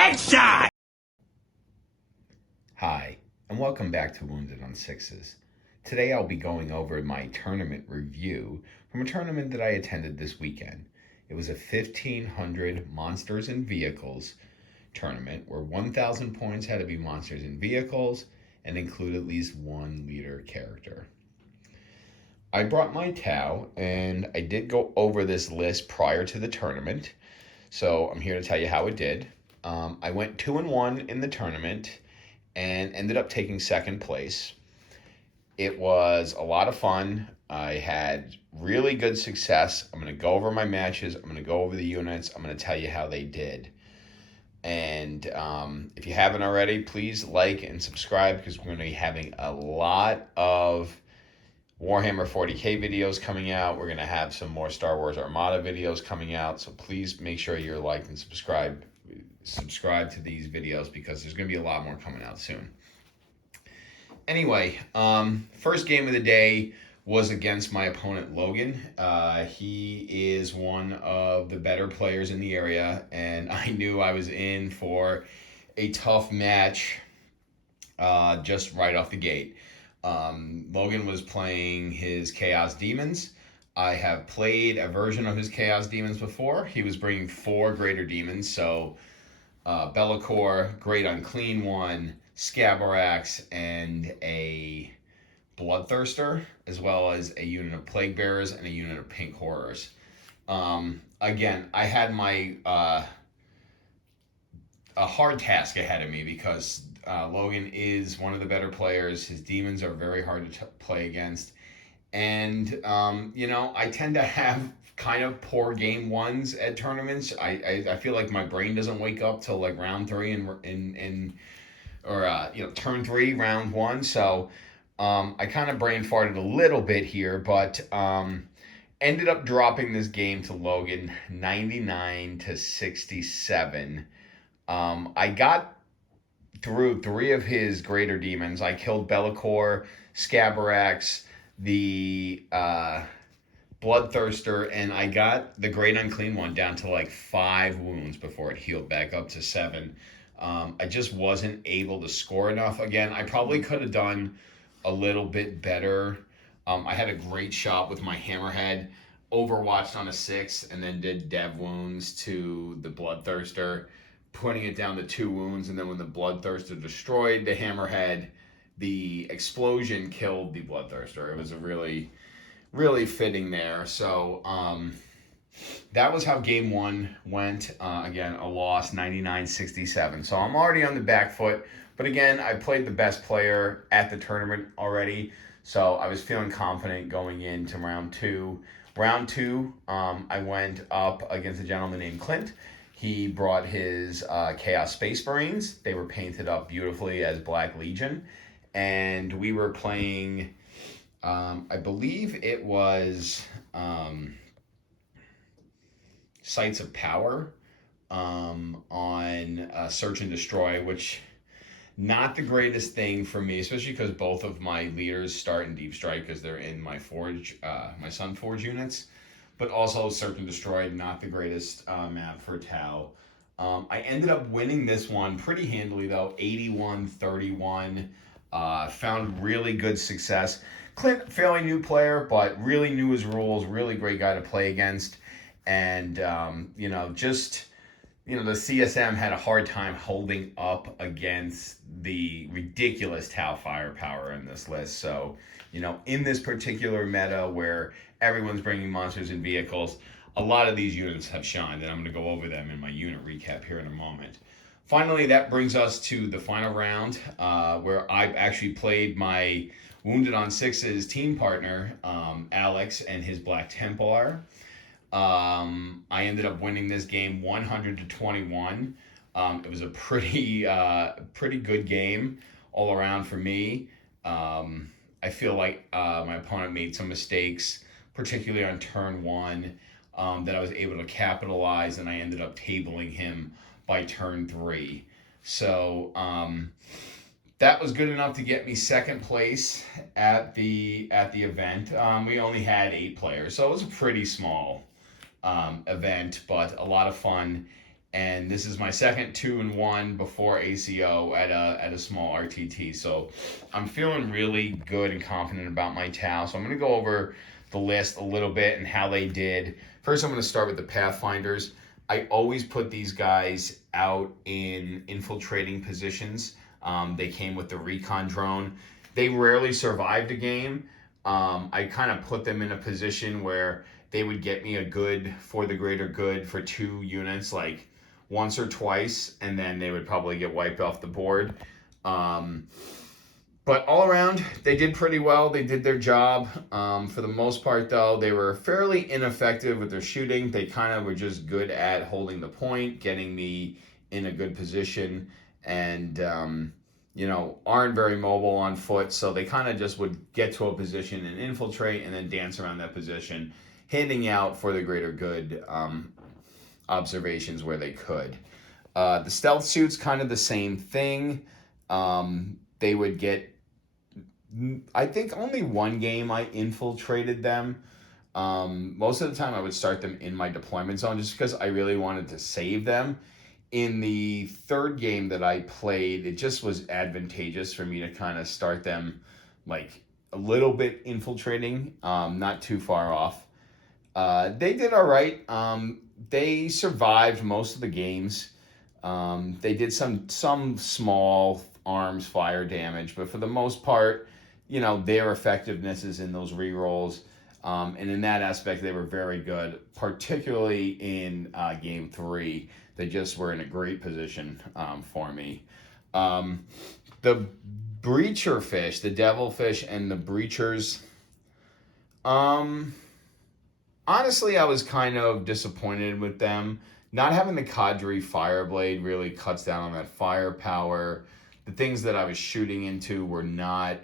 Headshot! Hi, and welcome back to Wounded on Sixes. Today I'll be going over my tournament review from a tournament that I attended this weekend. It was a 1,500 Monsters and Vehicles tournament where 1,000 points had to be monsters and vehicles and include at least one leader character. I brought my Tau, and I did go over this list prior to the tournament, so I'm here to tell you how it did. I went 2-1 in the tournament and ended up taking second place. It was a lot of fun. I had really good success. I'm going to go over my matches. I'm going to go over the units. I'm going to tell you how they did. And if you haven't already, please like and subscribe because we're going to be having a lot of Warhammer 40K videos coming out. We're going to have some more Star Wars Armada videos coming out. So please make sure you're liked and subscribe to these videos because there's going to be a lot more coming out soon. Anyway, first game of the day was against my opponent, Logan. He is one of the better players in the area, and I knew I was in for a tough match just right off the gate. Logan was playing his Chaos Demons. I have played a version of his Chaos Demons before. He was bringing 4 Greater Demons, so Be'lakor, Great Unclean One, Scabbarax, and a Bloodthirster, as well as a unit of Plague Bearers and a unit of Pink Horrors. Again, I had my a hard task ahead of me because Logan is one of the better players. His demons are very hard to play against. And, I tend to have kind of poor game ones at tournaments. I feel like my brain doesn't wake up till like round 3 turn 3, round 1. So I kind of brain farted a little bit here, but ended up dropping this game to Logan 99-67. I got through 3 of his Greater Demons. I killed Be'lakor, Scabbarax, the Bloodthirster, and I got the Great Unclean One down to like 5 wounds before it healed back up to 7. I just wasn't able to score enough. Again, I probably could have done a little bit better. I had a great shot with my Hammerhead, overwatched on a 6, and then did dev wounds to the Bloodthirster, putting it down to 2 wounds, and then when the Bloodthirster destroyed the Hammerhead, the explosion killed the Bloodthirster. It was a really, really fitting there. So that was how game 1 went. Again, a loss, 99-67. So I'm already on the back foot. But again, I played the best player at the tournament already. So I was feeling confident going into round 2. Round 2, I went up against a gentleman named Clint. He brought his Chaos Space Marines. They were painted up beautifully as Black Legion. And we were playing, I believe it was Sites of Power on Search and Destroy, which not the greatest thing for me, especially because both of my leaders start in Deep Strike because they're in my Forge, my Sun Forge units. But also Search and Destroy, not the greatest map for Tau. I ended up winning this one pretty handily though, 81-31. Found really good success. Clint, fairly new player, but really knew his rules, really great guy to play against. And, the CSM had a hard time holding up against the ridiculous Tau firepower in this list. So, in this particular meta where everyone's bringing monsters and vehicles, a lot of these units have shined, and I'm going to go over them in my unit recap here in a moment. Finally, that brings us to the final round, where I actually played my Wounded on Sixes team partner, Alex, and his Black Templar. I ended up winning this game 100-21. It was a pretty good game all around for me. I feel like my opponent made some mistakes, particularly on turn 1, that I was able to capitalize, and I ended up tabling him by turn 3. So that was good enough to get me second place at the event. We only had 8 players, so it was a pretty small event, but a lot of fun. and this is my second 2-in-1 before ACO at a small RTT. So I'm feeling really good and confident about my Tau. So I'm going to go over the list a little bit and how they did. First, I'm going to start with the Pathfinders. I always put these guys out in infiltrating positions. They came with the recon drone. They rarely survived a game. I kind of put them in a position where they would get me a good for the greater good for 2 units, like once or twice, and then they would probably get wiped off the board. But all around, they did pretty well. They did their job. For the most part, though, they were fairly ineffective with their shooting. They kind of were just good at holding the point, getting me in a good position, and aren't very mobile on foot. So they kind of just would get to a position and infiltrate, and then dance around that position, handing out for the greater good observations where they could. The stealth suits, kind of the same thing. They would get, I think only one game I infiltrated them. Most of the time I would start them in my deployment zone just because I really wanted to save them. In the third game that I played, it just was advantageous for me to kind of start them like a little bit infiltrating, not too far off. They did all right. They survived most of the games. They did some small arms fire damage, but for the most part, their effectiveness is in those rerolls. And in that aspect, they were very good, particularly in game 3. They just were in a great position for me. The breacher fish, the devilfish, and the breachers. Honestly, I was kind of disappointed with them. Not having the Cadre Fireblade really cuts down on that firepower. The things that I was shooting into were not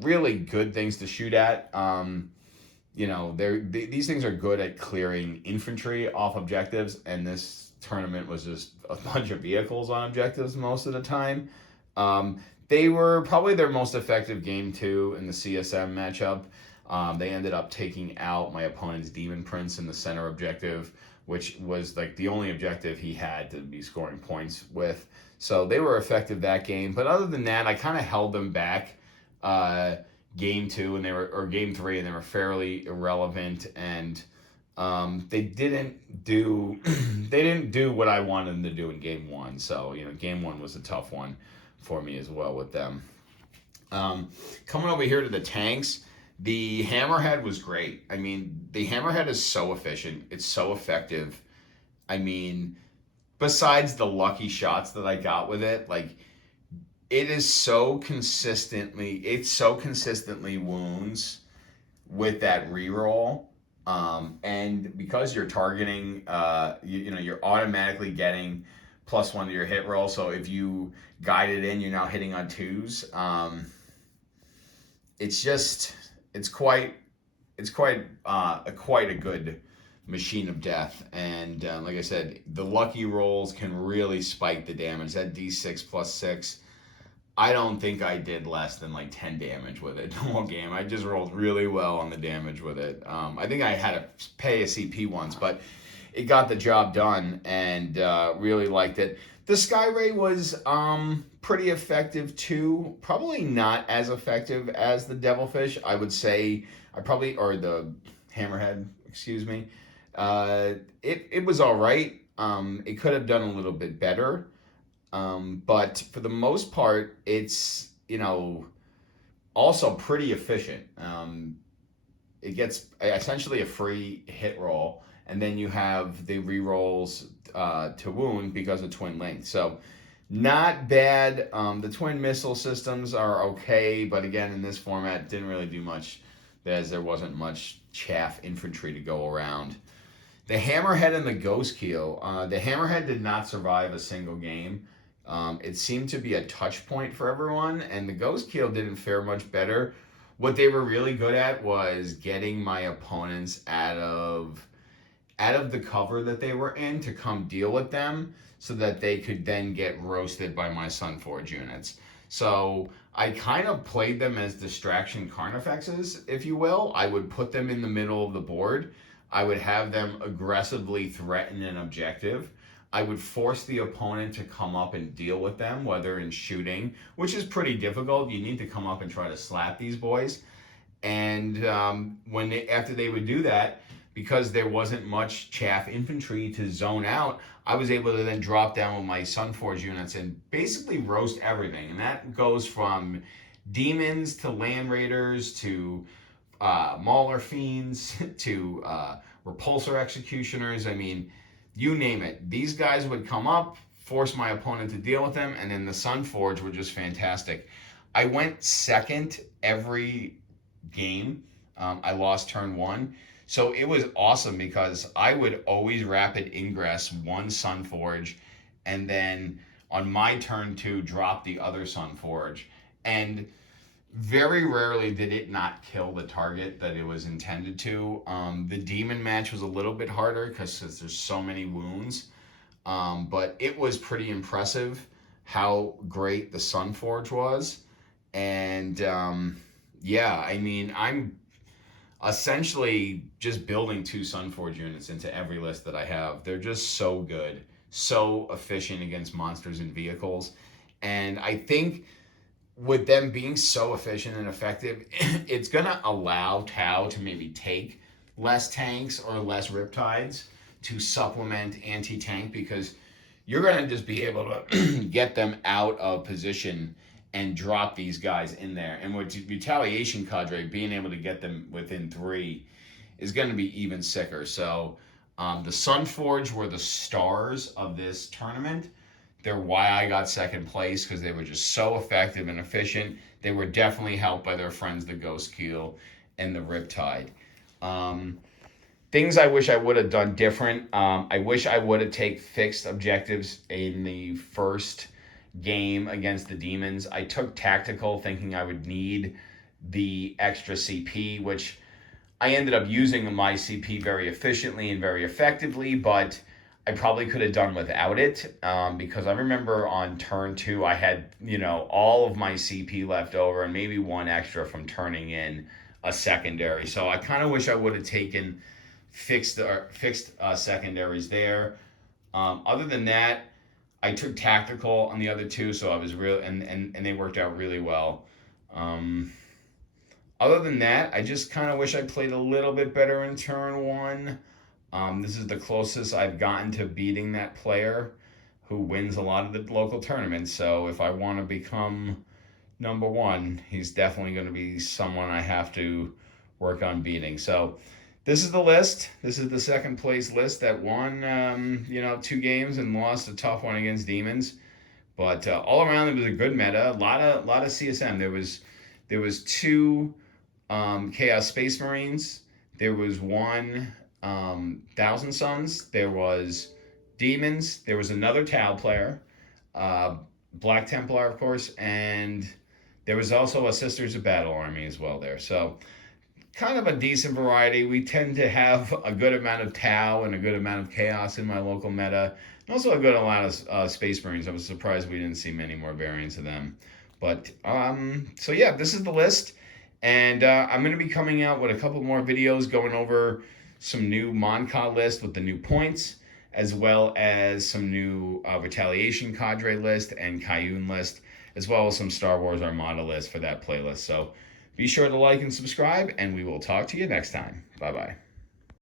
really good things to shoot at. These things are good at clearing infantry off objectives, and this tournament was just a bunch of vehicles on objectives most of the time. They were probably their most effective game too in the CSM matchup. They ended up taking out my opponent's Demon Prince in the center objective, which was like the only objective he had to be scoring points with. So they were effective that game. But other than that, I kind of held them back game 2 or game 3, and they were fairly irrelevant, and they didn't do what I wanted them to do in game 1. So game 1 was a tough one for me as well with them. Coming over here to the tanks. The Hammerhead was great. I mean, the Hammerhead is so efficient. It's so effective. I mean, besides the lucky shots that I got with it, like, it so consistently wounds with that reroll. And because you're targeting, you're automatically getting +1 to your hit roll. So if you guide it in, you're now hitting on 2s. It's quite a good machine of death, and like I said, the lucky rolls can really spike the damage. That D6 +6, I don't think I did less than like 10 damage with it the whole game. I just rolled really well on the damage with it. I think I had to pay a CP once, but it got the job done, and really liked it. The Skyray was pretty effective too. Probably not as effective as the Devilfish. I would say or the Hammerhead, excuse me. It was all right. It could have done a little bit better. But for the most part, it's, also pretty efficient. It gets essentially a free hit roll, and then you have the rerolls to wound because of twin length. So not bad. The twin missile systems are okay, but again, in this format, didn't really do much as there wasn't much chaff infantry to go around. The Hammerhead and the Ghost Keel. The Hammerhead did not survive a single game. It seemed to be a touch point for everyone, and the Ghost Keel didn't fare much better. What they were really good at was getting my opponents out of the cover that they were in to come deal with them, so that they could then get roasted by my Sunforge units. So I kind of played them as distraction Carnifexes, if you will. I would put them in the middle of the board. I would have them aggressively threaten an objective. I would force the opponent to come up and deal with them, whether in shooting, which is pretty difficult. You need to come up and try to slap these boys. And after they would do that, because there wasn't much chaff infantry to zone out, I was able to then drop down with my Sunforge units and basically roast everything. And that goes from demons to land raiders to Mauler fiends to repulsor executioners. I mean, you name it. These guys would come up, force my opponent to deal with them, and then the Sunforge were just fantastic. I went second every game. I lost turn one. So it was awesome because I would always rapid ingress one Sunforge and then on my turn two drop the other Sunforge. And very rarely did it not kill the target that it was intended to. The demon match was a little bit harder because there's so many wounds. But it was pretty impressive how great the Sunforge was. And yeah, I mean, I'm essentially just building 2 Sunforge units into every list that I have. They're just so good, so efficient against monsters and vehicles. And I think with them being so efficient and effective, it's going to allow Tau to maybe take less tanks or less Riptides to supplement anti-tank, because you're going to just be able to get them out of position and drop these guys in there. And with Retaliation Cadre, being able to get them within 3 is going to be even sicker. So the Sunforge were the stars of this tournament. They're why I got second place, because they were just so effective and efficient. They were definitely helped by their friends, the Ghost Keel and the Riptide. Things I wish I would have done different. I wish I would have taken fixed objectives in the first game against the demons. I took tactical thinking I would need the extra CP, which I ended up using my CP very efficiently and very effectively, but I probably could have done without it, because I remember on turn 2 I had, all of my CP left over and maybe 1 extra from turning in a secondary. So I kind of wish I would have taken fixed secondaries there. Other than that, I took tactical on the other 2, so I was and they worked out really well. Other than that, I just kind of wish I played a little bit better in turn 1. This is the closest I've gotten to beating that player who wins a lot of the local tournaments. So if I want to become number 1, he's definitely going to be someone I have to work on beating. So this is the list. This is the second place list that won, 2 games and lost a tough one against demons. But all around, it was a good meta. A lot of CSM. There was 2 Chaos Space Marines. There was 1 Thousand Suns. There was demons. There was another Tau player, Black Templar, of course, and there was also a Sisters of Battle army as well there. So kind of a decent variety. We tend to have a good amount of Tau and a good amount of Chaos in my local meta, and also a good amount of Space Marines. I was surprised we didn't see many more variants of them. But so yeah, this is the list, and I'm going to be coming out with a couple more videos going over some new Mont'ka list with the new points, as well as some new Retaliation Cadre list and Cayenne list, as well as some Star Wars Armada list for that playlist. So be sure to like and subscribe, and we will talk to you next time. Bye-bye.